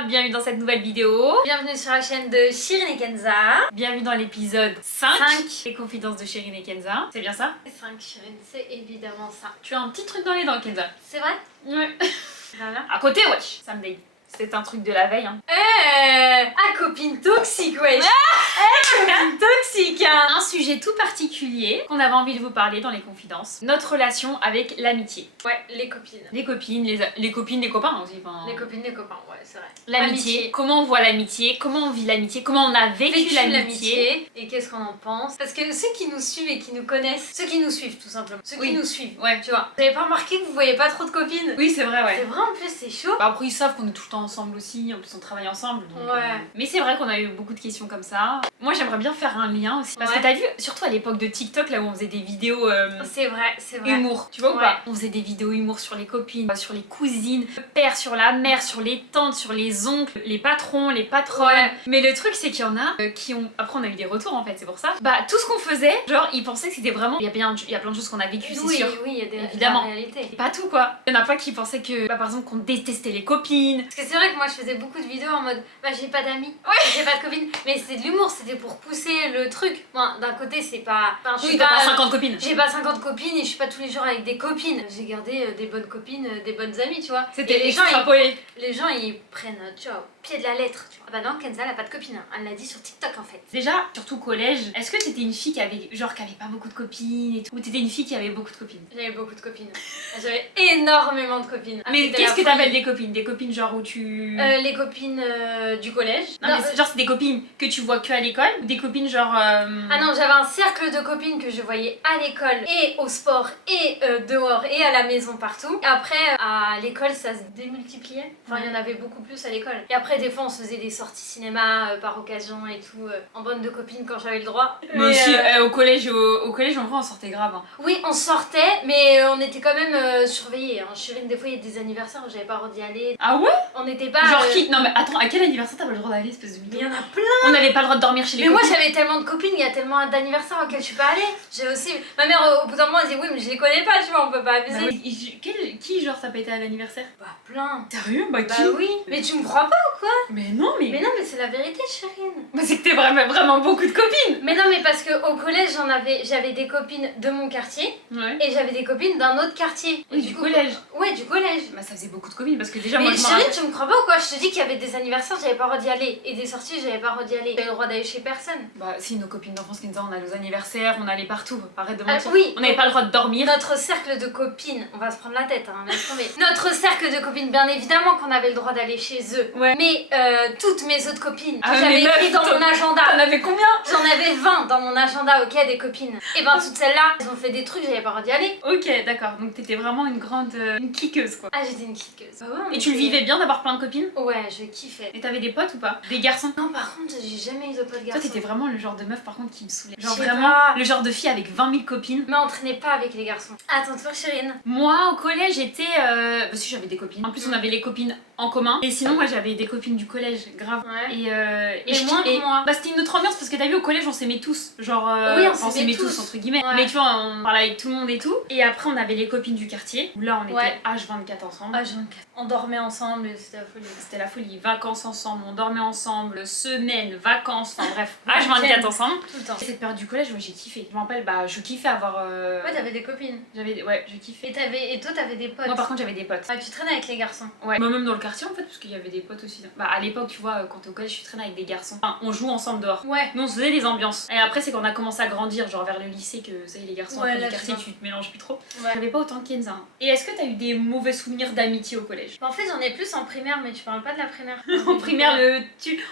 Kenza, bienvenue dans cette nouvelle vidéo. Bienvenue sur la chaîne de Shirin et Kenza. Bienvenue dans l'épisode 5, 5. Les confidences de Shirin et Kenza. C'est bien ça? 5 Shirin, c'est évidemment ça. Tu as un petit truc dans les dents, Kenza. C'est vrai? Ouais. Voilà. À côté, wesh, ça me dégue. C'est un truc de la veille, hein. Copine toxique, wesh. Copine toxique, hein. Un sujet tout particulier qu'on avait envie de vous parler dans les confidences. Notre relation avec l'amitié. Ouais, les copines. Les copines, les copines, les copains aussi. Enfin... Les copines, les copains, ouais, c'est vrai. L'amitié, comment on voit l'amitié, comment on vit l'amitié, comment on a vécu l'amitié. Et qu'est-ce qu'on en pense. Parce que ceux qui nous suivent et qui nous connaissent, ceux qui nous suivent tout simplement, ceux qui nous suivent, ouais, tu vois. Vous avez pas remarqué que vous voyez pas trop de copines? Oui, c'est vrai, ouais. C'est vrai, en plus, c'est chaud. Bah après ils savent qu'on est tout le temps ensemble aussi, en plus on travaille ensemble. Donc, ouais. Mais c'est vrai qu'on a eu beaucoup de questions comme ça. Moi j'aimerais bien faire un lien aussi. Parce que t'as vu, surtout à l'époque de TikTok, là où on faisait des vidéos c'est vrai, c'est vrai. humour, tu vois ou pas? On faisait des vidéos humour sur les copines, sur les cousines, le père sur la mère, sur les tantes, sur les oncles, les patrons, les patronnes. Ouais. Mais le truc c'est qu'il y en a qui ont... Après on a eu des retours en fait, c'est pour ça. Bah tout ce qu'on faisait, genre ils pensaient que c'était vraiment... Il y a plein de choses qu'on a vécues, c'est sûr. Oui, il y a des évidemment. réalités. Pas tout quoi. Il y en a pas qui pensaient que, bah, par exemple, qu'on détestait les copines. Parce que c'est vrai que moi je faisais beaucoup de vidéos en mode bah j'ai pas d'amis, j'ai pas de copines, mais c'est de l'humour, c'était pour pousser le truc. Moi d'un côté c'est pas. Enfin, je suis t'as pas pas 50 copines. J'ai pas 50 copines et je suis pas tous les jours avec des copines. J'ai gardé des bonnes copines, des bonnes amies, tu vois. C'était les gens, extrapolé. les gens ils prennent, tu vois, au pied de la lettre, tu vois. Ah bah non, Kenza elle a pas de copine, hein. Elle l'a dit sur TikTok en fait. Déjà, surtout collège, est-ce que t'étais une fille qui avait pas beaucoup de copines et tout, ou t'étais une fille qui avait beaucoup de copines? J'avais beaucoup de copines. J'avais énormément de copines. Ah, mais qu'est-ce que t'appelles des copines? Des copines genre où tu... les copines du collège. Non, mais genre c'est des copines que tu vois que à l'école, ou des copines genre... Ah non, j'avais un cercle de copines que je voyais à l'école et au sport et dehors et à la maison partout. Et après, à l'école, ça se démultipliait. Enfin, il y en avait beaucoup plus à l'école. Et après, des fois, on se faisait des sorties cinéma par occasion et tout, en bande de copines quand j'avais le droit. Mais aussi, au collège, en vrai, on sortait grave. Hein. Oui, on sortait, mais on était quand même surveillés. Hein. Chirine, des fois, il y a des anniversaires où j'avais pas le droit d'y aller. Ah ouais? On n'était pas... Genre qui? Non mais attends, à quel anniversaire t'as pas le droit d'aller, espèce de mytho? Il y en a plein. On n'avait pas le droit de dormir chez les Mais copines. moi j'avais tellement de copines, il y a tellement d'anniversaires auxquels je suis pas allée. J'ai aussi... Ma mère au bout d'un moment elle dit oui mais je les connais pas, tu vois, on peut pas abuser. Bah oui. Qui genre t'as pas été à l'anniversaire? Bah plein. Sérieux? Bah qui? Bah oui. Mais tu me crois pas ou quoi? Mais non mais... Mais non mais c'est la vérité Chérine. Bah c'est que t'es vraiment beaucoup de copines. Mais non mais parce que au collège j'avais des copines de mon quartier et j'avais des copines d'un autre quartier. Oui, du collège. Ouais, du collège. Bah ça faisait beaucoup de copines parce que déjà mais moi je Chérine, tu me crois pas ou quoi? Je te dis qu'il y avait des anniversaires, j'avais pas le droit d'y aller. Et des sorties, j'avais pas le droit d'y aller. J'avais le droit d'aller chez personne. Bah si, nos copines d'enfance, Kenza, on a nos anniversaires, on allait partout, arrête de mentir. Oui. On n'avait pas le droit de dormir. Notre cercle de copines, on va se prendre la tête, hein, laisse tomber. Notre cercle de copines, bien évidemment qu'on avait le droit d'aller chez eux. Ouais. Mais toutes mes autres copines, que Ah, j'avais mais meuf, écrit dans mon agenda. T'en avais combien? J'en avais 20 dans mon agenda, ok, des copines. Et ben toutes celles-là, elles ont fait des trucs, j'avais pas le droit d'y aller. Ok, d'accord, donc t'étais vraiment une grande... une cliqueuse quoi. Ah, j'étais une kickeuse. Bah ouais, Et tu le vivais bien d'avoir plein de copines? Ouais, je kiffais. Et t'avais des potes ou pas? Des garçons? Non, par contre, j'ai jamais eu de potes Toi garçons. t'étais vraiment le genre de meuf par contre qui me saoulait. Genre Je sais vraiment pas. le genre de fille avec 20 000 copines. Mais on traînait pas avec les garçons. Attends, toi, Chérine. Moi au collège j'étais... Parce que j'avais des copines. En plus on avait les copines en commun. Et sinon moi j'avais des copines du collège, grave. Ouais. Et moins que moi. Bah c'était une autre ambiance parce que t'as vu au collège on s'aimait tous. Genre Oui, on on s'aimait s'aimait tous tous. entre guillemets. Ouais. Mais tu vois on parlait avec tout le monde et tout. Et après on avait les copines du quartier. Où là on était Ouais. H24 ensemble. H24. On dormait ensemble et c'était la folie. C'était la folie. Vacances ensemble, on dormait ensemble, semaines, vacances, enfin bref, H24 ensemble. Tout le temps. Et cette période du collège, ouais, j'ai kiffé. Je me rappelle, bah je kiffais avoir. Ouais, t'avais des copines. Ouais, je kiffais. Et toi, t'avais des potes. Moi par contre, j'avais des potes. Ouais, tu traînais avec les garçons. Ouais. Moi même dans le quartier en fait, parce qu'il y avait des potes aussi. Bah à l'époque, tu vois, quand t'es au collège, je traînais avec des garçons. Enfin, on joue ensemble dehors. Ouais. Nous on se faisait des ambiances. Et après, c'est quand on a commencé à grandir, genre vers le lycée, que ça y est, les garçons, Ouais, après là, le quartier, je vois. tu te mélanges plus trop. Ouais. J'avais pas autant de Kenza. Hein. Et est-ce que t'as eu des mauvais souvenirs d'amitié au collège? En fait, j'en ai plus en primaire, mais tu parles pas de la primaire. En primaire,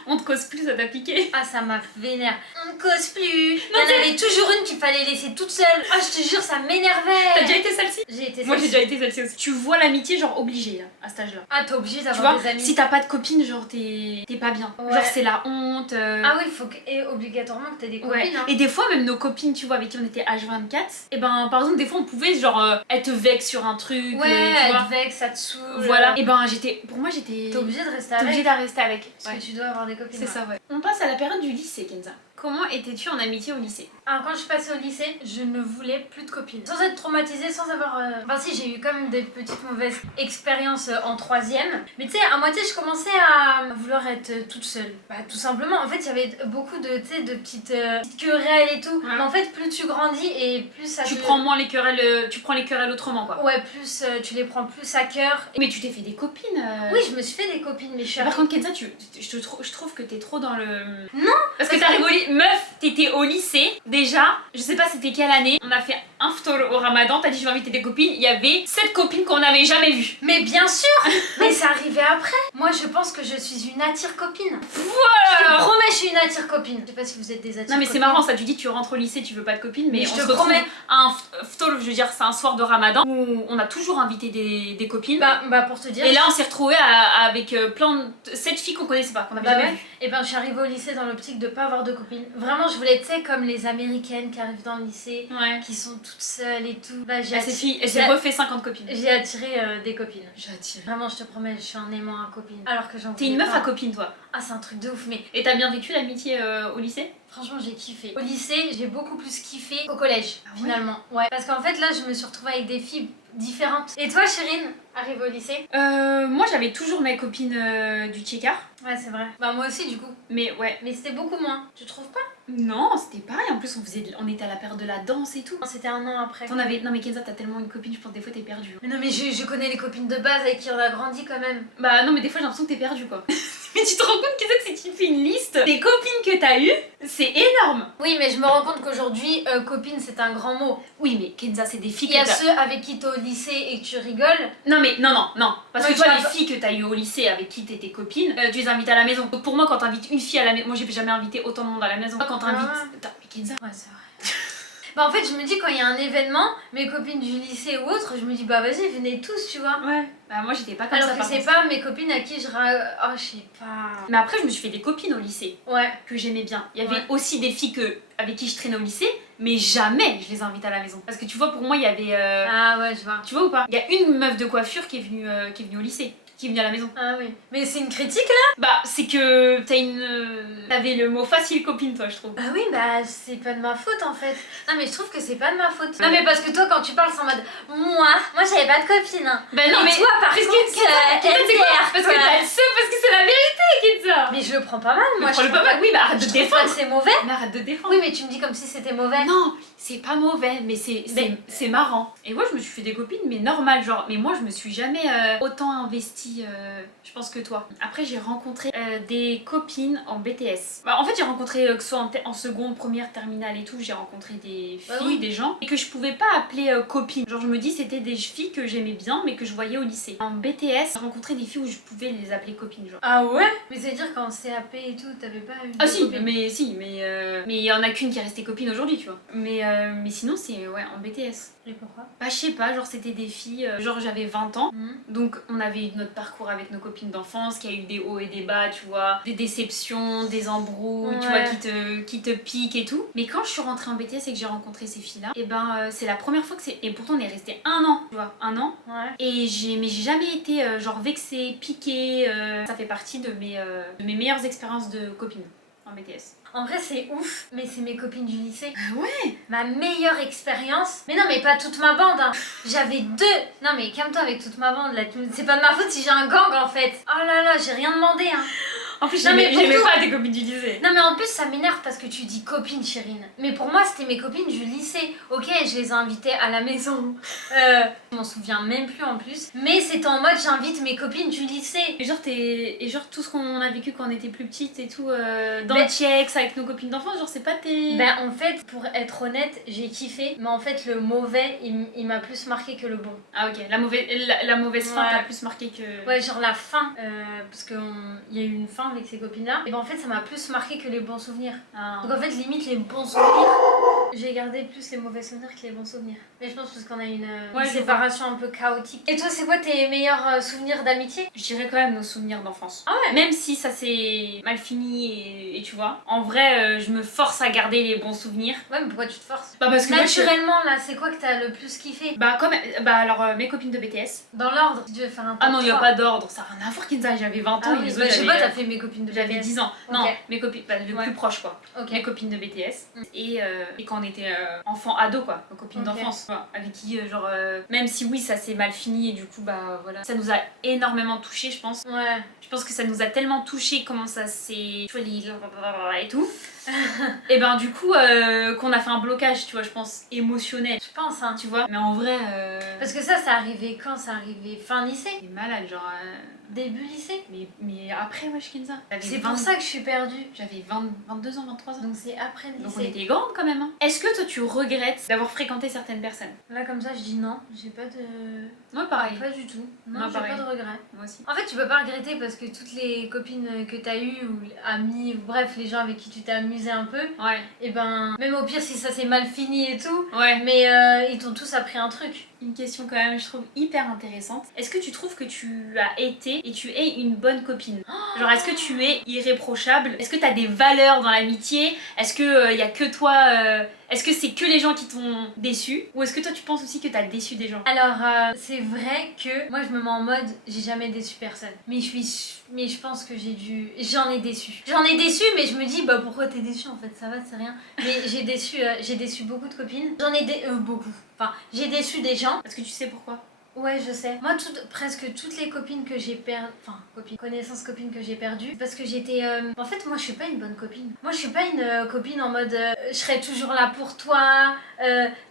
on te cause plus, ça t'a piqué. Ah, ça m'a vénère. On ne cause plus. Il y en avait toujours une qu'il fallait laisser toute seule. Ah, je te jure, ça m'énervait. T'as déjà été celle-ci? J'ai été Moi j'ai celle-ci. déjà été celle-ci aussi. Tu vois l'amitié genre obligée là, à cet âge-là. Ah, t'es obligée Tu d'avoir vois, des amis. si t'as pas de copine, genre t'es pas bien. Ouais. Genre c'est la honte. Ah oui, faut que... et obligatoirement que t'aies des copines. Ouais. Hein. Et des fois même nos copines, tu vois, avec qui on était H24, et ben par exemple des fois on pouvait genre elles te vexent sur un truc. Ouais, tu elle vois. te vexe, ça te saoule. Voilà. Et ben pour moi j'étais. T'es obligée de rester T'es avec. obligée de rester avec. Parce que tu dois avoir des copines. C'est ça, ouais. On passe à la période du lycée, Kenza. Comment étais-tu en amitié au lycée? Alors quand je suis passée au lycée, je ne voulais plus de copines. Sans être traumatisée, sans avoir... Enfin si, j'ai eu quand même des petites mauvaises expériences en troisième. Mais tu sais, à moitié, je commençais à vouloir être toute seule. Bah tout simplement, en fait, il y avait beaucoup de, tu sais, de petites querelles et tout. Ouais. Mais en fait, plus tu grandis et plus ça Tu prends moins les querelles, tu prends les querelles autrement quoi. Ouais, plus tu les prends plus à cœur. Mais tu t'es fait des copines Oui, je me suis fait des copines, mais je suis Par contre, Kenza, je trouve que t'es trop dans le... Non. Parce que t'arrives au lycée... Meuf, t'étais au lycée, déjà, je sais pas c'était quelle année, on a fait un ftour au ramadan, t'as dit je vais inviter des copines, il y avait 7 copines qu'on n'avait jamais vues. Mais bien sûr. Mais c'est arrivé après. Moi, je pense que je suis une attire-copine. Voilà. Je te promets, je suis une attire-copine. Je sais pas si vous êtes des attire-copines. Non mais c'est marrant ça, tu dis tu rentres au lycée, tu veux pas de copines, mais je on te se retrouve promets. à un ftour, je veux dire c'est un soir de ramadan, où on a toujours invité des copines. Bah pour te dire. Et là on s'est retrouvés avec plein de... 7 filles qu'on connaissait pas, qu'on avait Bah jamais ouais. vues. Et ben je suis arrivée au lycée dans l'optique de pas avoir de copines. Vraiment, je voulais être, tu sais, comme les américaines qui arrivent dans le lycée, Ouais. qui sont toutes seules et tout. Bah Elle s'est refait 50 copines. j'ai attiré des copines. J'ai attiré. Vraiment, je te promets, je suis un aimant à copine. Alors que j'en T'es une voulais meuf pas. à copine toi. Ah, c'est un truc de ouf, mais Et t'as bien vécu l'amitié au lycée? franchement, j'ai kiffé. Au lycée, j'ai beaucoup plus kiffé qu'au collège, Ah ouais finalement. Ouais. Parce qu'en fait, là, je me suis retrouvée avec des filles différentes. Et toi, Chérine, arrivée au lycée? Moi j'avais toujours mes copines du Tchékar. Ouais, c'est vrai. Bah, moi aussi, du coup. Mais ouais. Mais c'était beaucoup moins. Tu trouves pas? Non, c'était pareil. En plus, on était à la période de la danse et tout. Non, c'était un an après. Non, mais Kenza, t'as tellement une copine, je pense que des fois t'es perdue. Mais non, mais je connais les copines de base avec qui on a grandi quand même. Bah, non, mais des fois j'ai l'impression que t'es perdue quoi. Mais tu te rends compte, Kenza, que si tu fais une liste des copines que t'as eues, c'est énorme. Oui, mais je me rends compte qu'aujourd'hui, copine, c'est un grand mot. Oui, mais Kenza, c'est des filles Il y a que t'as. ceux avec qui t'es au lycée et que tu rigoles. Non, mais non. Parce Ouais, que toi, tu les vas- filles que t'as eues au lycée avec qui t'étais copine, tu les invites à la maison. Donc pour moi, quand t'invites une fille à la maison, moi j'ai jamais invité autant de monde à la maison. Quand t'invites. Ah. Attends, mais Kenza. Ouais, c'est vrai. Bah, en fait, je me dis, quand il y a un événement, mes copines du lycée ou autre, je me dis, bah vas-y, venez tous, tu vois. Ouais. Bah, moi j'étais pas comme Alors ça. que par c'est contre. pas mes copines à qui je. Oh, je sais pas. Mais après, je me suis fait des copines au lycée. Ouais. Que j'aimais bien. Il y avait Ouais. aussi des filles avec qui je traînais au lycée, mais jamais je les invite à la maison. Parce que tu vois, pour moi, il y avait... Ah ouais, je vois. Tu vois ou pas? Il y a une meuf de coiffure qui est venue au lycée, qui est venue à la maison. Ah oui. Mais c'est une critique là? Bah, c'est que t'avais le mot facile copine, toi, je trouve. Bah oui, bah c'est pas de ma faute en fait. Non mais je trouve que c'est pas de ma faute. Non mais parce que toi quand tu parles c'est en mode moi j'avais pas de copine. Hein. Bah non, mais... toi par parce contre que c'est quoi? Parce que quoi. t'as le seum, parce que c'est la vérité, Kenza. Mais je le prends pas mal moi. Mais prends-le je pas trouve mal. Oui, bah arrête de je te trouve pas que défendre. c'est mauvais. Mais arrête de te défendre. Oui mais tu me dis comme si c'était mauvais. Non, c'est pas mauvais, mais c'est marrant. Et moi, je me suis fait des copines, mais normales, genre. Mais moi, je me suis jamais autant investie, je pense, que toi. Après, j'ai rencontré des copines en BTS. Bah, en fait, j'ai rencontré, que ce soit en seconde, première, terminale et tout, j'ai rencontré des filles, Bah oui. des gens, et que je pouvais pas appeler copines. Genre, je me dis, c'était des filles que j'aimais bien, mais que je voyais au lycée. En BTS, j'ai rencontré des filles où je pouvais les appeler copines, genre. Ah ouais? Mais c'est à dire qu'en CAP et tout t'avais pas eu de Ah si, copine. mais il y en a qu'une qui est restée copine aujourd'hui, tu vois. Mais sinon, c'est ouais, en BTS. Et pourquoi? Bah, je sais pas, genre c'était des filles, genre j'avais 20 ans, Mhm. donc on avait eu notre parcours avec nos copines d'enfance, qui a eu des hauts et des bas, tu vois, des déceptions, des embrouilles, tu vois, Ouais. qui te piquent et tout. Mais quand je suis rentrée en BTS et que j'ai rencontré ces filles-là, et ben c'est la première fois que c'est. Et pourtant on est resté un an, tu vois, un an. Ouais. Et mais j'ai jamais été genre vexée, piquée. Ça fait partie de mes meilleures expériences de copines en BTS. En vrai c'est ouf, mais c'est mes copines du lycée. Ah ouais? Ma meilleure expérience. Mais non, mais pas toute ma bande. Hein. J'avais deux. Non, mais calme-toi avec toute ma bande là. C'est pas de ma faute si j'ai un gang en fait. Oh là là, j'ai rien demandé. Hein. En plus, Non, mais j'aimais pour pas tes copines du lycée. Non, mais en plus, ça m'énerve parce que tu dis copine, Chérine. Mais pour moi, c'était mes copines du lycée. Ok, je les ai invitées à la maison. Je m'en souviens même plus en plus. Mais c'était en mode j'invite mes copines du lycée. Et genre tout ce qu'on a vécu quand on était plus petite et tout, dans Ben- le TX avec nos copines d'enfance, genre c'est pas tes... Ben en fait, pour être honnête, j'ai kiffé. Mais en fait, le mauvais, il m'a plus marqué que le bon. Ah ok, la mauvaise fin Ouais. t'a plus marqué que... Ouais, genre la fin, parce qu'il y a eu une fin avec ces copines-là. Et ben en fait, ça m'a plus marqué que les bons souvenirs. Ah. Donc en fait, limite les bons souvenirs, j'ai gardé plus les mauvais souvenirs que les bons souvenirs. Mais je pense parce qu'on a une Ouais, je séparation un peu chaotique. Et toi, c'est quoi tes meilleurs souvenirs d'amitié? Je dirais quand même nos souvenirs d'enfance. Ah ouais? Même si ça s'est mal fini et tu vois, en vrai je me force à garder les bons souvenirs. Ouais, mais pourquoi tu te forces? Bah parce que moi, Naturellement, là, c'est quoi que t'as le plus kiffé? alors mes copines de BTS. Dans l'ordre, si tu veux faire un top Ah non, il y a 3. pas d'ordre, ça a rien à voir Kenza, j'avais 20 ans Ah et oui, les bah, autres je sais j'avais, pas, t'as fait mes les copines de BTS? J'avais 10 ans. Non, Ok. mes copines, bah, le plus proche quoi. Ok. Mes copines de BTS. Et quand on était enfant, ado quoi, nos copines Ok. d'enfance. Voilà, avec qui, même si oui, ça s'est mal fini et du coup, bah voilà. Ça nous a énormément touchés, je pense. Ouais. Je pense que ça nous a tellement touchés comment ça s'est. Tu vois, et tout. Et ben du coup, qu'on a fait un blocage, tu vois, je pense, émotionnel. Je pense, hein. Tu vois, mais en vrai. Parce que ça arrivait quand? Ça arrivait fin lycée? T'es malade, genre. Début lycée? Mais après, wesh, Kenza. C'est pour ça que je suis perdue. J'avais 22 ans, 23 ans. Donc c'est après le lycée. Donc on était grandes quand même. Hein. Est-ce que toi tu regrettes d'avoir fréquenté certaines personnes? Là comme ça je dis non, j'ai pas de... Moi pareil. Pas du tout. Non, Moi, j'ai pareil. pas de regrets. Moi aussi. En fait tu peux pas regretter parce que toutes les copines que t'as eues ou amis ou bref les gens avec qui tu t'es amusé un peu, Ouais. et ben même au pire si ça s'est mal fini et tout, Ouais. mais ils t'ont tous appris un truc. Une question quand même je trouve hyper intéressante. Est-ce que tu trouves que tu as été et tu es une bonne copine? Genre est-ce que tu es irréprochable? Est-ce que tu as des valeurs dans l'amitié? Est-ce que y a que toi est-ce que c'est que les gens qui t'ont déçu? Ou est-ce que toi tu penses aussi que t'as déçu des gens? Alors c'est vrai que moi je me mets en mode j'ai jamais déçu personne. Mais je pense que j'en ai déçu. J'en ai déçu mais je me dis bah pourquoi t'es déçu en fait, ça va, c'est rien. Mais j'ai déçu beaucoup de copines. J'en ai beaucoup. Enfin, j'ai déçu des gens. Parce que tu sais pourquoi? Ouais, je sais. Moi, presque toutes les copines que j'ai perdues, enfin, connaissances copines que j'ai perdues, parce que j'étais... En fait, moi, je suis pas une bonne copine. Moi, je suis pas une copine en mode je serai toujours là pour toi,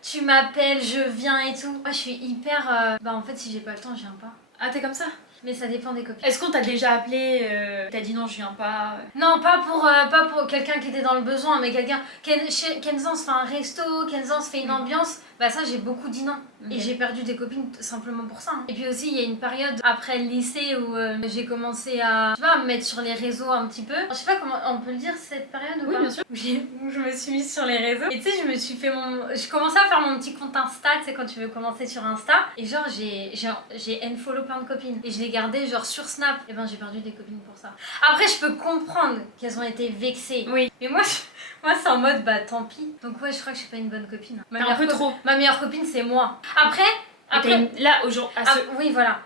tu m'appelles, je viens et tout. Moi, je suis hyper... Bah, en fait, si j'ai pas le temps, je viens pas. Ah t'es comme ça? Mais ça dépend des copines. Est-ce qu'on t'a déjà appelé, t'as dit non je viens pas? Non, pas pour quelqu'un qui était dans le besoin, mais quelqu'un... Kenza, on se fait un resto, Kenza, on se fait une ambiance. Bah ça, j'ai beaucoup dit non. Okay. Et j'ai perdu des copines simplement pour ça. Hein. Et puis aussi, il y a une période après le lycée où j'ai commencé à, tu vois, à me mettre sur les réseaux un petit peu. Je sais pas comment on peut le dire cette période ou oui, pas? bien sûr. Où je me suis mise sur les réseaux. Et tu sais, je commençais à faire mon petit compte Insta, tu sais, quand tu veux commencer sur Insta. Et genre, j'ai unfollow plein de copines. Et je les gardais genre sur Snap. Et ben, j'ai perdu des copines pour ça. Après, je peux comprendre qu'elles ont été vexées. Oui. Mais moi, c'est en mode, bah tant pis. Donc ouais, je crois que je suis pas une bonne copine. T'es un peu trop. Ma meilleure copine, c'est moi. Après là, aujourd'hui... oui, voilà.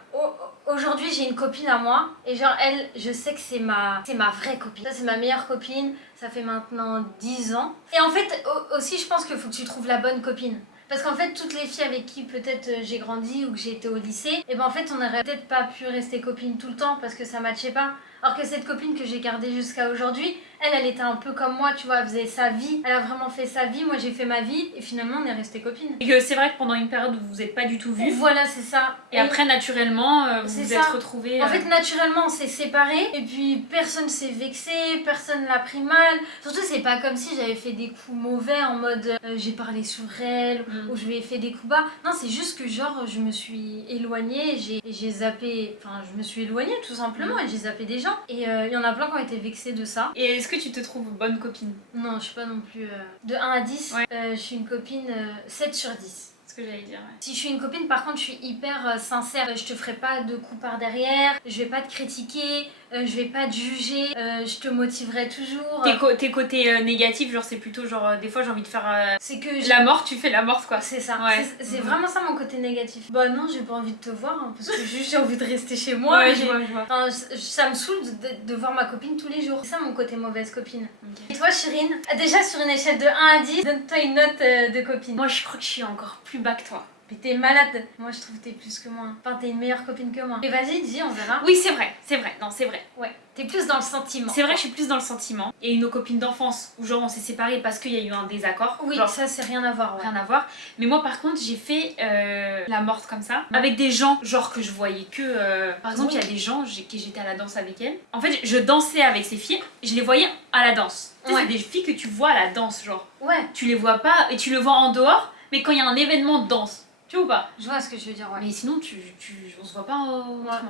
Aujourd'hui, j'ai une copine à moi. Et genre, elle, je sais que c'est ma vraie copine. Ça, c'est ma meilleure copine. Ça fait maintenant 10 ans. Et en fait, aussi, je pense qu'il faut que tu trouves la bonne copine. Parce qu'en fait, toutes les filles avec qui peut-être j'ai grandi ou que j'ai été au lycée, et ben en fait, on n'aurait peut-être pas pu rester copines tout le temps parce que ça matchait pas. Alors que cette copine que j'ai gardée jusqu'à aujourd'hui, elle était un peu comme moi, tu vois, elle faisait sa vie, elle a vraiment fait sa vie, moi j'ai fait ma vie, et finalement on est restés copines. Et que c'est vrai que pendant une période où vous n'êtes pas du tout vues. Voilà, c'est ça. Et après, naturellement, vous vous êtes retrouvés... En fait, naturellement, on s'est séparés, et puis personne s'est vexé, personne l'a pris mal. Surtout, c'est pas comme si j'avais fait des coups mauvais en mode j'ai parlé sur elle, ou je lui ai fait des coups bas. Non, c'est juste que genre, je me suis éloignée, j'ai zappé, enfin, je me suis éloignée tout simplement, et j'ai zappé des gens. Et il y en a plein qui ont été vexés de ça. Et est-ce que tu te trouves bonne copine? Non, je suis pas non plus... De 1 à 10, ouais. Je suis une copine 7 sur 10. Ce que j'allais dire, ouais. Si je suis une copine, par contre, je suis hyper sincère. Je te ferai pas de coups par derrière, je vais pas te critiquer, je vais pas te juger, je te motiverai toujours. Tes côtés négatifs, genre c'est plutôt genre des fois j'ai envie de faire c'est que la morte, tu fais la morte quoi. C'est ça, ouais. C'est vraiment ça mon côté négatif. Bah non, j'ai pas envie de te voir hein, parce que juste j'ai envie de rester chez moi. Ouais, je vois. Enfin, ça me saoule de voir ma copine tous les jours. C'est ça mon côté mauvaise copine. Okay. Et toi, Chérine, déjà sur une échelle de 1 à 10, donne-toi une note de copine. Moi je crois que je suis encore plus bas que toi. Mais t'es malade. Moi je trouve que t'es plus que moi. Enfin t'es une meilleure copine que moi. Mais vas-y, dis, on verra. Oui c'est vrai. Non c'est vrai. Ouais. T'es plus dans le sentiment. C'est vrai, je suis plus dans le sentiment. Et nos copines d'enfance où genre on s'est séparés parce qu'il y a eu un désaccord. Oui, genre, ça c'est rien à voir. Ouais. Rien à voir. Mais moi par contre j'ai fait la morte comme ça. Avec des gens genre que je voyais que... Par exemple il y a des gens que j'étais à la danse avec elles. En fait je dansais avec ces filles. Je les voyais à la danse. Tu sais, c'est des filles que tu vois à la danse genre. Ouais. Tu les vois pas et tu le vois en dehors. Mais quand il y a un événement de danse. Tu vois ou pas? Je vois ce que je veux dire, ouais. Mais sinon, on se voit pas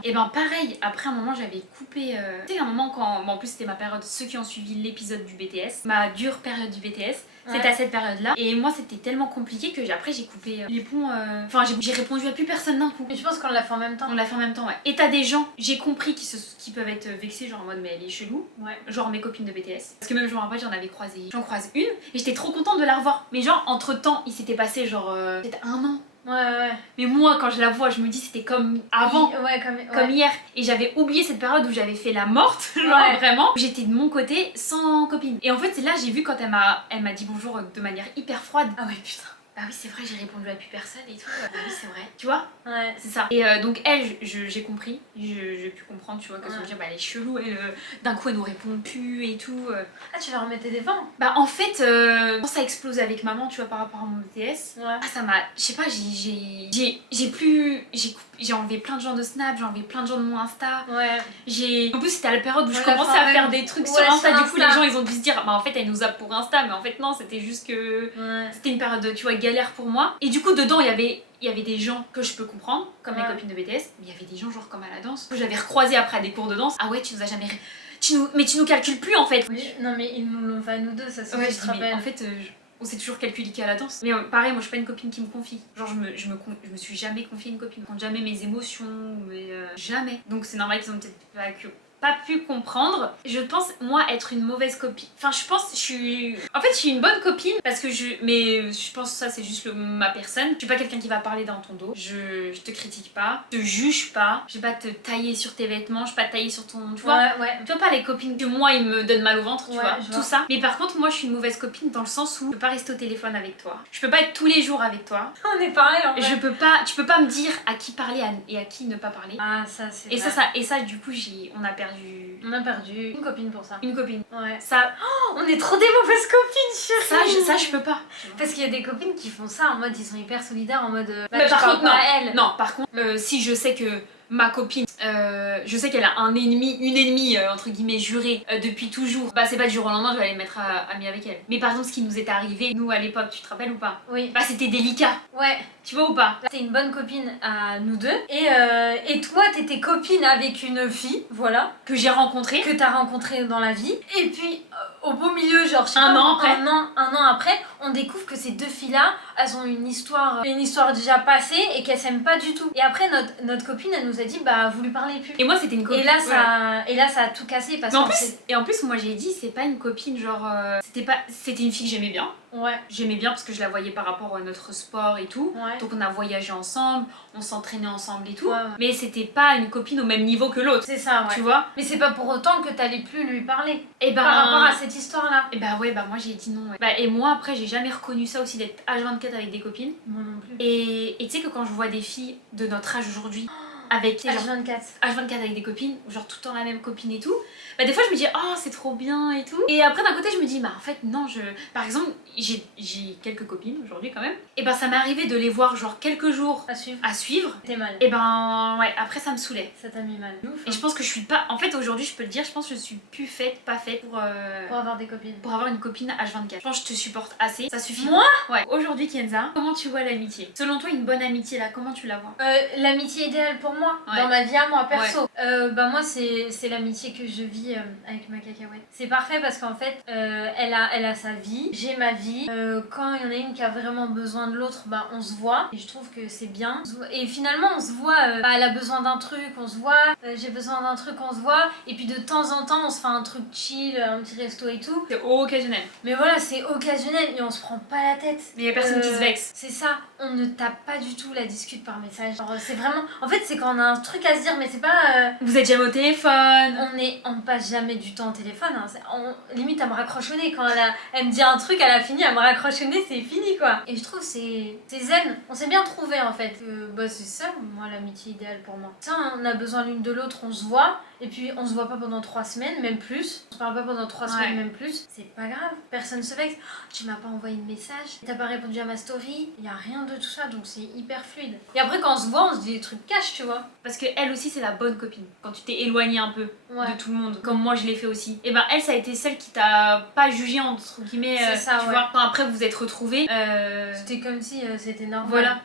Et ben pareil, après un moment j'avais coupé... Tu sais, un moment quand... Bon, en plus c'était ma période, ceux qui ont suivi l'épisode du BTS, ma dure période du BTS, c'était à cette période-là. Et moi c'était tellement compliqué que après j'ai coupé les ponts... Enfin j'ai répondu à plus personne d'un coup. Mais je pense qu'on l'a fait en même temps. On l'a fait en même temps, ouais. Et t'as des gens, j'ai compris qui peuvent être vexés, genre en mode mais elle est chelou. Ouais. Genre mes copines de BTS. Parce que même je me rappelle, j'en avais croisé. J'en croise une et j'étais trop contente de la revoir. Mais genre entre temps, il s'était passé genre peut-être 1 an. Ouais. Mais moi, quand je la vois, je me dis c'était comme avant. Ouais, Comme hier. Et j'avais oublié cette période où j'avais fait la morte, genre vraiment. J'étais de mon côté sans copine. Et en fait, c'est là j'ai vu quand elle m'a dit bonjour de manière hyper froide. Ah ouais, putain. Bah oui, c'est vrai, j'ai répondu à plus personne et tout. Bah oui, c'est vrai. Tu vois? Ouais. C'est ça. Et donc, elle, j'ai compris. J'ai pu comprendre, tu vois, que se dire, bah elle est chelou, elle, d'un coup, elle nous répond plus et tout. Ah, tu leur mettais des vents? Bah, en fait, quand ça a explosé avec maman, tu vois, par rapport à mon BTS, ça m'a. Je sais pas, j'ai plus. J'ai enlevé plein de gens de Snap, j'ai enlevé plein de gens de mon Insta. En plus, c'était à la période où je commençais à faire des trucs sur Insta. Du coup, les gens, ils ont dû se dire, bah en fait, elle nous a pour Insta, mais en fait, non, c'était juste que. C'était une période, tu vois, galère pour moi. Et du coup, dedans, il y avait des gens que je peux comprendre, comme mes copines de BTS, mais il y avait des gens, genre comme à la danse, que j'avais recroisé après à des cours de danse. Ah ouais, tu nous as jamais. Mais tu nous calcules plus en fait. Oui, non, mais ils nous l'ont fait à nous deux, ça c'est ouais, je te rappelle. En fait, on s'est toujours calculé qu'à la danse. Mais pareil, moi je suis pas une copine qui me confie. Genre, je me suis jamais confié une copine. Je compte jamais mes émotions, jamais. Donc c'est normal qu'ils ont peut-être pas pu comprendre. Je pense, moi, être une mauvaise copine. Enfin, je pense, je suis une bonne copine parce que mais je pense que ça, c'est juste ma personne. Je suis pas quelqu'un qui va parler dans ton dos. Je te critique pas, je te juge pas. Je vais pas te tailler sur tes vêtements, je vais pas te tailler sur ton. Tu vois? Tu vois pas les copines que moi, ils me donnent mal au ventre, tu vois? Tout ça. Mais par contre, moi, je suis une mauvaise copine dans le sens où je peux pas rester au téléphone avec toi. Je peux pas être tous les jours avec toi. On est pareil en fait. Tu peux pas me dire à qui parler et à qui ne pas parler. Ah, ça, c'est. Et ça, du coup, on a perdu une copine pour ça. Une copine. Ouais. Ça. Oh, on est trop des mauvaises copines, chérie. Ça, je peux pas. Parce qu'il y a des copines qui font ça en mode ils sont hyper solidaires en mode. Mais par contre, non. Elle. Non, par contre, si je sais que ma copine, je sais qu'elle a une ennemie entre guillemets jurée depuis toujours, bah c'est pas du jour au lendemain, je vais aller me mettre amie avec elle. Mais par exemple, ce qui nous est arrivé, nous à l'époque, tu te rappelles ou pas? Oui. Bah c'était délicat. Ouais. Tu vois ou pas? T'es une bonne copine à nous deux. Et toi, t'étais copine avec une fille, voilà. Que j'ai rencontrée. Que t'as rencontrée dans la vie. Et puis, au beau milieu, genre, je sais un pas, an après. Un an après, on découvre que ces deux filles-là, elles ont une histoire déjà passée et qu'elles s'aiment pas du tout. Et après, notre copine, elle nous a dit, bah, vous lui parlez plus. Et moi, c'était une copine. Et là, ça a tout cassé parce que. En plus, moi, j'ai dit, c'est pas une copine, genre. C'était une fille que j'aimais bien. Ouais. J'aimais bien parce que je la voyais par rapport à notre sport et tout. Ouais. Donc on a voyagé ensemble, on s'entraînait ensemble et tout. Ouais. Mais c'était pas une copine au même niveau que l'autre. C'est ça, ouais. Tu vois? Mais c'est pas pour autant que t'allais plus lui parler. Et par rapport à cette histoire-là. Et bah ouais, bah moi j'ai dit non. Ouais. Bah, et moi après, j'ai jamais reconnu ça aussi d'être H24 avec des copines. Moi non plus. Et tu sais que quand je vois des filles de notre âge aujourd'hui, avec H24 avec des copines, genre tout le temps la même copine et tout, bah des fois je me dis oh c'est trop bien et tout. Et après d'un côté je me dis bah en fait non, par exemple j'ai quelques copines aujourd'hui quand même, et ben ça m'est arrivé de les voir genre quelques jours à suivre. T'es mal. Et ben ouais, après ça me saoulait. Ça t'a mis mal. Ouf, hein. Et je pense que je suis pas, en fait aujourd'hui je peux le dire, je pense que je suis plus pas faite pour avoir des copines. Pour avoir une copine H24. Je pense que je te supporte assez, ça suffit. Moi? Ouais. Aujourd'hui Kenza, comment tu vois l'amitié? Selon toi une bonne amitié là, comment tu la vois? L'amitié idéale pour moi, dans ma vie à moi, perso. Bah moi c'est l'amitié que je vis avec ma cacahuète. C'est parfait parce qu'en fait elle a sa vie, j'ai ma vie. Quand il y en a une qui a vraiment besoin de l'autre, bah on se voit. Et je trouve que c'est bien. Et finalement on se voit, bah, elle a besoin d'un truc, on se voit. J'ai besoin d'un truc, on se voit. Et puis de temps en temps on se fait un truc chill, un petit resto et tout. C'est occasionnel. Mais voilà, c'est occasionnel et on se prend pas la tête. Mais y a personne qui se vexe. C'est ça, on ne tape pas du tout la discute par message. C'est vraiment... En fait c'est quand on a un truc à se dire, mais c'est pas... Vous êtes jamais au téléphone. On passe jamais du temps au téléphone. Hein. Limite elle me raccroche au nez. Quand elle me dit un truc, elle a fini, elle me raccroche au nez, c'est fini quoi. Et je trouve c'est zen. On s'est bien trouvé en fait. Bah c'est ça, moi l'amitié idéale pour moi. Ça, on a besoin l'une de l'autre, on se voit. Et puis on se voit pas pendant 3 semaines, même plus. On se parle pas pendant 3 semaines, même plus. C'est pas grave, personne se vexe. Oh, tu m'as pas envoyé de message, t'as pas répondu à ma story. Y a rien de tout ça, donc c'est hyper fluide. Et après quand on se voit, on se dit des trucs cash, tu vois. Parce que elle aussi c'est la bonne copine. Quand tu t'es éloignée un peu de tout le monde, comme moi je l'ai fait aussi. Et ben elle ça a été celle qui t'a pas jugé entre guillemets. C'est ça, tu vois. Quand après vous êtes retrouvés. C'était comme si c'était normal. Voilà.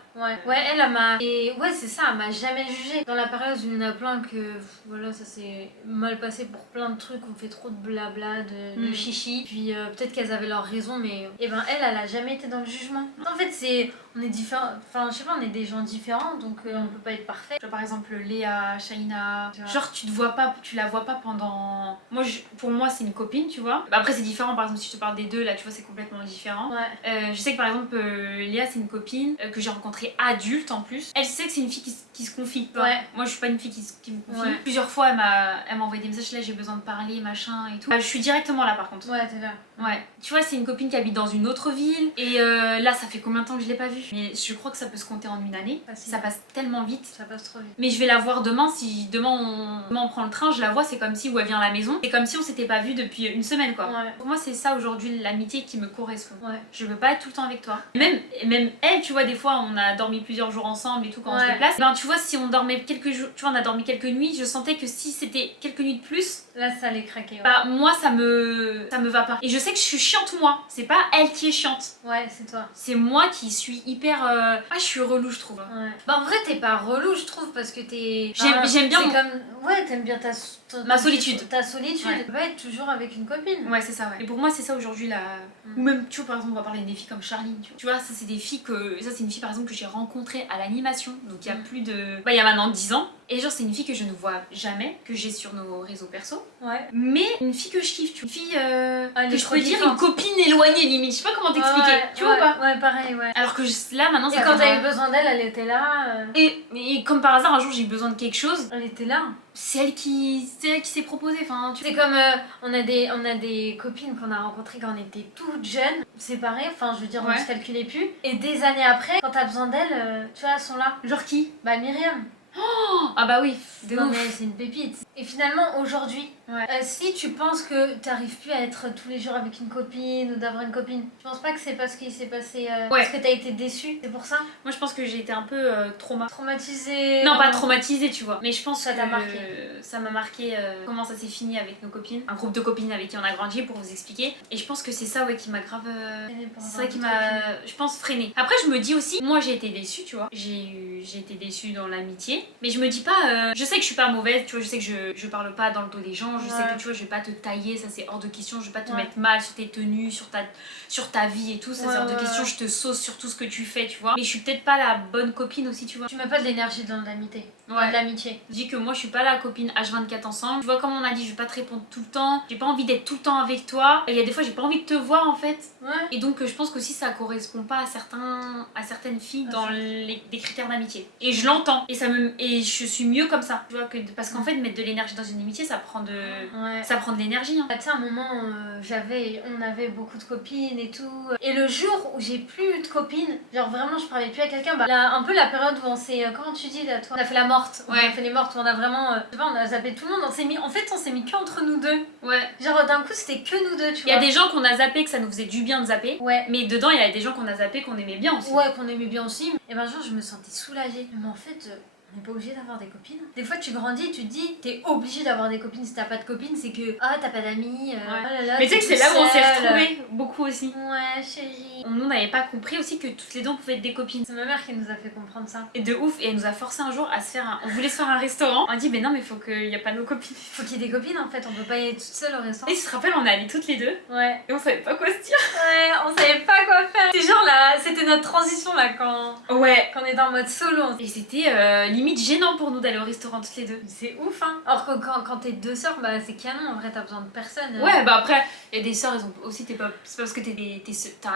Ouais, elle m'a... Et ouais, c'est ça, elle m'a jamais jugée. Dans la période où il y en a plein que... Voilà, ça s'est mal passé pour plein de trucs. On fait trop de blabla, de chichi. Puis peut-être qu'elles avaient leur raison, mais... Et ben elle a jamais été dans le jugement. En fait, c'est... On est différents... Enfin, je sais pas, on est des gens différents, donc on peut pas être parfait. Par exemple, Léa, Shaina... Genre, tu la vois pas pendant... Moi, pour moi c'est une copine, tu vois. Bah, après c'est différent, par exemple si je te parle des deux là, tu vois, c'est complètement différent. Je sais que par exemple Léa c'est une copine que j'ai rencontrée adulte en plus. Elle sait que c'est une fille qui se confie pas. Moi je suis pas une fille qui me confie. Plusieurs fois elle m'a envoyé des messages, là j'ai besoin de parler, machin et tout. Je suis directement là par contre. Ouais, t'es là. Ouais. Tu vois, c'est une copine qui habite dans une autre ville et là ça fait combien de temps que je l'ai pas vue? Mais je crois que ça peut se compter en une année. Ça passe tellement vite. Ça passe trop vite. Mais je vais la voir demain. Si demain on prend le train, je la vois, c'est comme si, ou elle vient à la maison, c'est comme si on s'était pas vu depuis une semaine quoi. Pour moi c'est ça aujourd'hui l'amitié qui me correspond. Je veux pas être tout le temps avec toi. Même elle, tu vois, des fois on a dormi plusieurs jours ensemble et tout quand on se déplace. Ben tu vois, si on dormait quelques jours, tu vois, on a dormi quelques nuits, je sentais que si c'était quelques nuits de plus, là ça allait craquer. Bah moi ça me va pas. Et je sais que je suis chiante moi, c'est pas elle qui est chiante. Ouais, c'est toi. C'est moi qui suis hyper... je suis relou je trouve. Bah en vrai t'es pas relou je trouve parce que t'es... J'aime bien... Ouais, t'aimes bien ma solitude. Ta solitude. Tu peux pas être toujours avec une copine. Ouais, c'est ça, ouais. Et pour moi c'est ça aujourd'hui là. Ou même, tu vois, par exemple, on va parler des filles comme Charline. Tu vois, ça c'est des filles que... Ça c'est une fille par exemple que j'ai rencontrée à l'animation. Donc il y a plus de... Bah il y a maintenant 10 ans. Et genre c'est une fille que je ne vois jamais, que j'ai sur nos réseaux perso. Mais une fille que je kiffe, tu vois. Une fille que je peux dire une copine éloignée limite. Je sais pas comment t'expliquer. Tu vois ou pas? Ouais, pareil, Alors que là maintenant ça... Et quand t'as eu besoin d'elle, elle était là. Et comme par hasard un jour j'ai eu besoin de quelque chose. Elle était là. C'est elle qui s'est proposée. Enfin, c'est comme on a des copines qu'on a rencontrées quand on était toutes jeunes, séparées, enfin je veux dire on se calculait plus. Et des années après, quand t'as besoin d'elles, tu vois, elles sont là. Genre qui? Bah Myriam. Oh, ah bah oui, non mais c'est une pépite. Et finalement aujourd'hui, si tu penses que t'arrives plus à être tous les jours avec une copine ou d'avoir une copine, tu penses pas que c'est parce qu'il s'est passé parce que t'as été déçue, c'est pour ça? Moi je pense que j'ai été un peu traumatisée. Non, pas traumatisée, tu vois, mais je pense ça t'a marqué. Ça m'a marqué comment ça s'est fini avec nos copines, un groupe de copines avec qui on a grandi, pour vous expliquer. Et je pense que c'est ça qui m'a grave c'est ça qui m'a, je pense, freiné. Après je me dis aussi, moi j'ai été déçue, tu vois, j'ai été déçue dans l'amitié, mais je me dis pas je sais que je suis pas mauvaise, tu vois, je sais que je parle pas dans le dos des gens, je sais que tu vois je vais pas te tailler, ça c'est hors de question, je vais pas te mettre mal sur tes tenues, sur ta vie et tout, ça c'est hors de question, je te sauce sur tout ce que tu fais, tu vois, mais je suis peut-être pas la bonne copine aussi, tu vois. Tu mets pas de l'énergie dans l'amitié, dans l'amitié. Je dis que moi je suis pas la copine H24 ensemble, tu vois, comme on a dit, je vais pas te répondre tout le temps, j'ai pas envie d'être tout le temps avec toi, et il y a des fois j'ai pas envie de te voir en fait, et donc je pense que si ça correspond pas à certaines filles dans des critères d'amitié, et je l'entends, et je suis mieux comme ça, tu vois, parce qu'en fait mettre de l'énergie dans une amitié ça prend de l'énergie, hein. Tu sais, à un moment on avait beaucoup de copines et tout, et le jour où j'ai plus eu de copines, genre vraiment je parlais plus à quelqu'un, bah un peu la période où on s'est, comment tu dis là, toi, on a fait la morte, on a fait les mortes, où on a vraiment, tu vois, on a zappé tout le monde, on s'est mis que entre nous deux, genre d'un coup c'était que nous deux, tu vois. Il y a des gens qu'on a zappé, que ça nous faisait du bien de zapper, mais dedans il y a des gens qu'on a zappé qu'on aimait bien aussi, qu'on aimait bien aussi, et ben un jour je me sentais soulagée, mais en fait on n'est pas obligé d'avoir des copines. Des fois tu grandis et tu te dis t'es obligé d'avoir des copines. Si t'as pas de copines c'est que t'as pas d'amis, oh là là, mais tu sais que c'est là où on s'est retrouvés beaucoup aussi. Ouais chérie. On n'avait pas compris aussi que toutes les deux on pouvait être des copines. C'est ma mère qui nous a fait comprendre ça. Et de ouf, et elle nous a forcé un jour à se faire on voulait se faire un restaurant. On a dit mais non mais faut qu'il y a pas nos copines. Faut qu'il y ait des copines en fait, on peut pas y aller toute seule au restaurant. Et tu te rappelles, on est allées toutes les deux. Et on savait pas quoi se dire. On savait pas quoi faire. C'est genre là, c'était notre transition là quand on est en mode solo. Et c'était limite gênant pour nous d'aller au restaurant toutes les deux. C'est ouf hein. Alors que quand t'es deux sœurs, bah c'est canon, en vrai t'as besoin de personne. Ouais bah après, il y a des sœurs, elles ont aussi c'est pas parce que t'as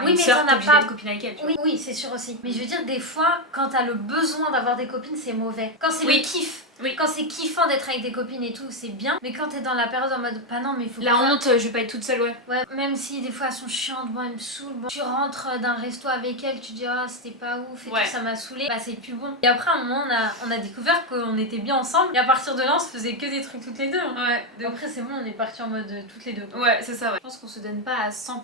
une sœur, t'es obligée d'être copine avec elle. Oui c'est sûr aussi. Mais je veux dire des fois, quand t'as le besoin d'avoir des copines c'est mauvais. Quand c'est le kiff. Quand c'est kiffant d'être avec des copines et tout, c'est bien. Mais quand t'es dans la période en mode, bah non, mais il faut. La honte, je vais pas être toute seule, même si des fois elles sont chiantes, bon, elles me saoulent. Bon. Tu rentres d'un resto avec elles, tu dis, c'était pas ouf et tout, ça m'a saoulé. Bah, c'est plus bon. Et après, à un moment, on a découvert qu'on était bien ensemble. Et à partir de là, on se faisait que des trucs toutes les deux. Après, c'est bon, on est partis en mode toutes les deux. C'est ça, Je pense qu'on se donne pas à 100%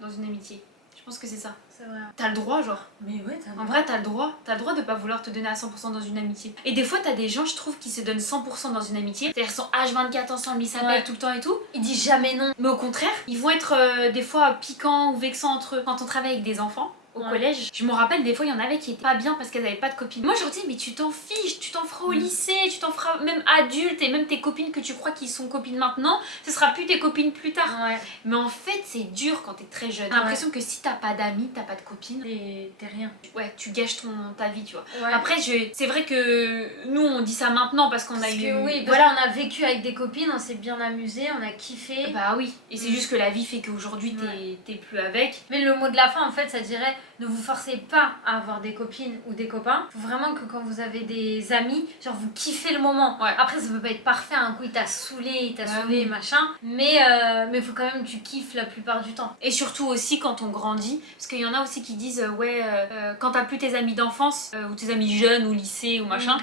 dans une amitié. Je pense que c'est ça. C'est vrai. T'as le droit, genre. Mais ouais, t'as le droit. En vrai, t'as le droit. T'as le droit de pas vouloir te donner à 100% dans une amitié. Et des fois, t'as des gens, je trouve, qui se donnent 100% dans une amitié. C'est-à-dire, ils sont H24 ensemble, ils s'appellent tout le temps et tout. Ils disent jamais non. Mais au contraire, ils vont être des fois piquants ou vexants entre eux. Quand on travaille avec des enfants, au collège, je me rappelle des fois il y en avait qui étaient pas bien parce qu'elles avaient pas de copines. Moi je leur dis mais tu t'en fiches, tu t'en feras au lycée, tu t'en feras même adulte et même tes copines que tu crois qu'ils sont copines maintenant, ce sera plus tes copines plus tard. Mais en fait c'est dur quand t'es très jeune. J'ai l'impression que si t'as pas d'amis, t'as pas de copines, t'es rien. Ouais, tu gâches ta vie, tu vois. Après c'est vrai que nous on dit ça maintenant parce qu'on a eu... Oui, voilà, on a vécu avec des copines, on s'est bien amusé, on a kiffé. Bah oui, et c'est juste que la vie fait qu'aujourd'hui t'es plus avec. Mais le mot de la fin en fait ça dirait ne vous forcez pas à avoir des copines ou des copains. Faut vraiment que quand vous avez des amis, genre vous kiffez le moment. Après ça peut pas être parfait, un coup il t'a saoulé, machin. Mais faut quand même que tu kiffes la plupart du temps. Et surtout aussi quand on grandit, parce qu'il y en a aussi qui disent quand t'as plus tes amis d'enfance ou tes amis jeunes ou lycée ou machin,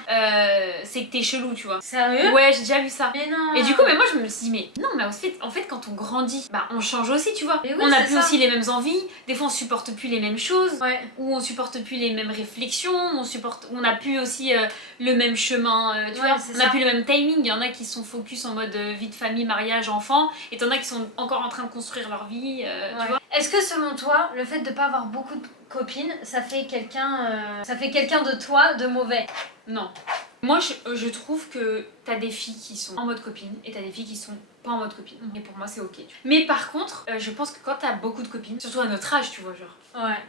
c'est que t'es chelou, tu vois. Sérieux? Ouais, j'ai déjà vu ça. Mais non. Et du coup, mais moi je me suis dit mais non, mais en fait quand on grandit, bah on change aussi, tu vois. Oui, on a plus aussi les mêmes envies, des fois on supporte plus les mêmes choses, ou on supporte plus les mêmes réflexions, on a plus aussi le même chemin, tu vois. On a plus le même timing. Il y en a qui sont focus en mode vie de famille, mariage, enfant, et t'en as qui sont encore en train de construire leur vie, tu vois. Est-ce que selon toi, le fait de pas avoir beaucoup de copines, ça fait quelqu'un de toi de mauvais? Non. Moi, je trouve que t'as des filles qui sont en mode copine et t'as des filles qui sont pas en mode copine. Et pour moi, c'est ok. Mais par contre, je pense que quand t'as beaucoup de copines, surtout à notre âge, tu vois, genre.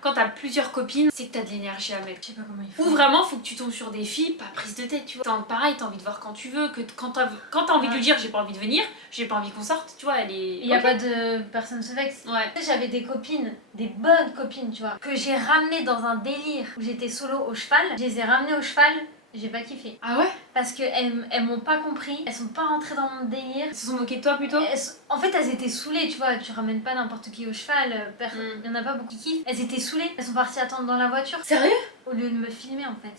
Quand t'as plusieurs copines, c'est que t'as de l'énergie à mettre. Je sais pas comment il faut. Ou vraiment, faut que tu tombes sur des filles pas prises de tête, tu vois. Pareil, t'as envie de voir quand tu veux, que quand t'as envie de lui dire j'ai pas envie de venir, j'ai pas envie qu'on sorte, tu vois, elle est. Il y a pas de personne se vexe. Tu sais, j'avais des copines, des bonnes copines, tu vois, que j'ai ramenées dans un délire où j'étais solo au cheval. Je les ai ramenées au cheval. J'ai pas kiffé. Ah ouais? Parce qu'elles m'ont pas compris, elles sont pas rentrées dans mon délire. Elles se sont moquées de toi plutôt? En fait, elles étaient saoulées, tu vois. Tu ramènes pas n'importe qui au cheval, y en a pas beaucoup qui kiffent. Elles étaient saoulées, elles sont parties attendre dans la voiture. Sérieux? Au lieu de me filmer en fait.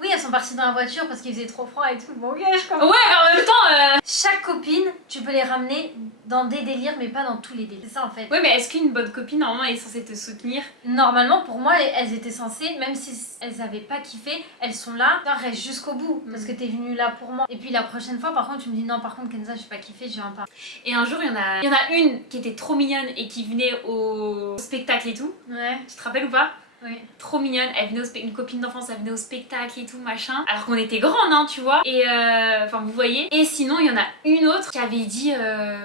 Oui, elles sont parties dans la voiture parce qu'il faisait trop froid et tout. Bon, ok, je comprends. Ouais, en même temps. Chaque copine, tu peux les ramener dans des délires, mais pas dans tous les délires. C'est ça en fait. Ouais, mais est-ce qu'une bonne copine, normalement, elle est censée te soutenir? Normalement, pour moi, elles étaient censées, même si elles avaient pas kiffé, elles sont là. Reste jusqu'au bout parce que t'es venue là pour moi. Et puis la prochaine fois, par contre, tu me dis non, par contre, Kenza, j'ai pas kiffé, je viens pas. Et un jour, il y en a une qui était trop mignonne et qui venait au spectacle et tout. Ouais. Tu te rappelles ou pas? Oui. Trop mignonne, elle venait une copine d'enfance, elle venait au spectacle et tout machin, alors qu'on était grandes hein tu vois, et enfin vous voyez. Et sinon il y en a une autre qui avait dit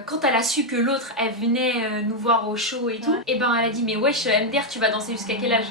quand elle a su que l'autre elle venait nous voir au show et tout, et ben elle a dit mais wesh MDR tu vas danser jusqu'à quel âge?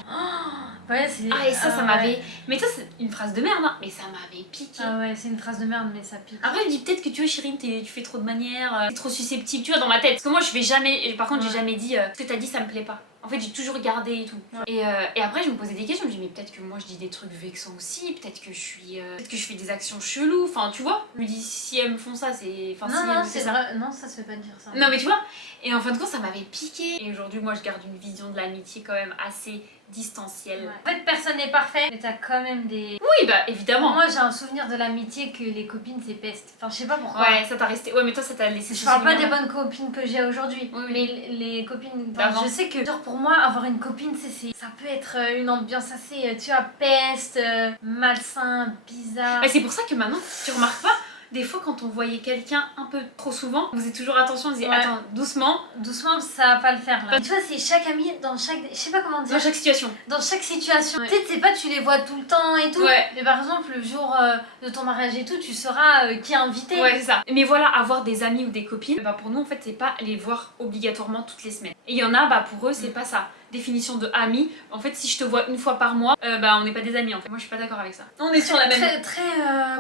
Ouais, et ça m'avait... Mais ça c'est une phrase de merde hein, mais ça m'avait piqué. Ah ouais, c'est une phrase de merde mais ça pique. Après je dis peut-être que tu vois Chirine tu fais trop de manières, t'es trop susceptible, tu vois dans ma tête. Parce que moi je fais jamais, par contre j'ai jamais dit ce que t'as dit ça me plaît pas. En fait j'ai toujours gardé et tout. Et après je me posais des questions, je me dis mais peut-être que moi je dis des trucs vexants aussi, peut-être que je fais des actions cheloues, enfin tu vois. Je me dis si elles me font ça c'est... Enfin, non, si c'est vrai, non ça se fait pas dire ça. Non mais tu vois, et en fin de compte ça m'avait piqué. Et aujourd'hui moi je garde une vision de l'amitié quand même assez distancielle. En fait personne n'est parfait, mais t'as quand même des... Oui bah évidemment. Moi j'ai un souvenir de l'amitié que les copines c'est peste. Enfin je sais pas pourquoi. Ouais ça t'a resté... Ouais mais toi ça t'a laissé... Je parle pas des bonnes copines que j'ai aujourd'hui, mais les copines... Enfin, je sais que genre pour moi avoir une copine ça peut être une ambiance assez, tu vois, peste, malsain, bizarre. C'est pour ça que maintenant tu remarques pas, des fois quand on voyait quelqu'un un peu trop souvent, on faisait toujours attention, on disait attends doucement. Doucement ça va pas le faire là. Tu vois c'est chaque ami dans chaque... Je sais pas comment dire. Dans chaque situation. Dans chaque situation. Tu sais c'est pas tu les vois tout le temps et tout. Mais par exemple le jour de ton mariage et tout tu sauras qui est invité. Ouais c'est ça. Mais voilà, avoir des amis ou des copines, bah pour nous en fait c'est pas les voir obligatoirement toutes les semaines. Et il y en a bah pour eux c'est pas ça. Définition de ami, en fait si je te vois une fois par mois, bah on n'est pas des amis en fait. Moi je suis pas d'accord avec ça. On est sur la même... Très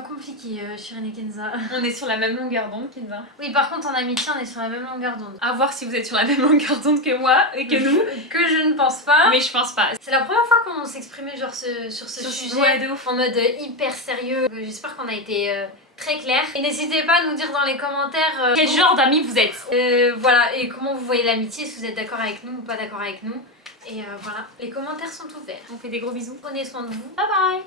compliqué Chirine et Kenza. On est sur la même longueur d'onde Kenza. Oui par contre en amitié on est sur la même longueur d'onde. À voir si vous êtes sur la même longueur d'onde que moi et que nous. Que je ne pense pas. Mais je pense pas. C'est la première fois qu'on s'exprimait genre sur ce sujet. Ouais de ouf. En mode hyper sérieux. J'espère qu'on a été... très clair. Et n'hésitez pas à nous dire dans les commentaires quel genre d'amis vous êtes. Voilà, et comment vous voyez l'amitié, si vous êtes d'accord avec nous ou pas d'accord avec nous. Et voilà, les commentaires sont ouverts. On fait des gros bisous. Prenez soin de vous. Bye bye.